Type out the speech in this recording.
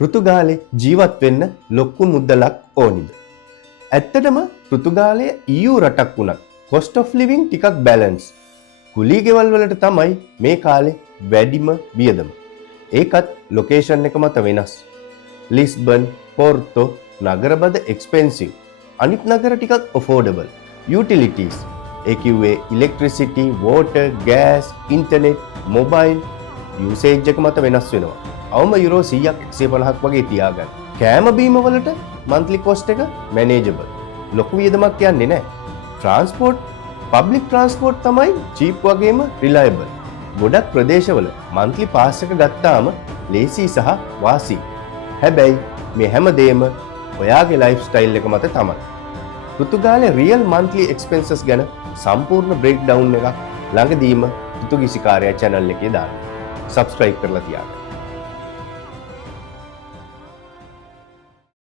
පෘතුගාලේ ජීවත් වෙන්න ලොක්කු මුදලක් ඕනිද? ඇත්තටම පෘතුගාලය EU රටක් වුණත් cost of living ටිකක් balance. කුලී ගෙවල් වලට තමයි මේ කාලේ වැඩිම වියදම. ඒකත් ලොකේෂන් එක මත වෙනස්. ලිස්බන්, පෝර්තෝ නගරබද expensive. අනිත් නගර ටිකක් affordable. Utilities ඒ කිව්වේ electricity, water, gas, internet, mobile usage එක මත වෙනස් වෙනවා. අවම යුරෝ 100ක් 150ක් වගේ තියාගන්න. කෑම බීම වලට monthly cost එක manageable. ලොකු වියදමක් යන්නේ නැහැ. transport, public transport තමයි cheap වගේම reliable. ගොඩක් ප්‍රදේශවල monthly pass එක ගත්තාම ලේසි සහ වාසි. හැබැයි මේ හැමදේම ඔයාගේ lifestyle එක මත තමයි. පෘතුගාලේ real monthly expenses ගැන සම්පූර්ණ breakdown එකක් ළඟදීම පෘතුගීසි කාර්යය channel එකේ දාන්න. subscribe කරලා තියාගන්න.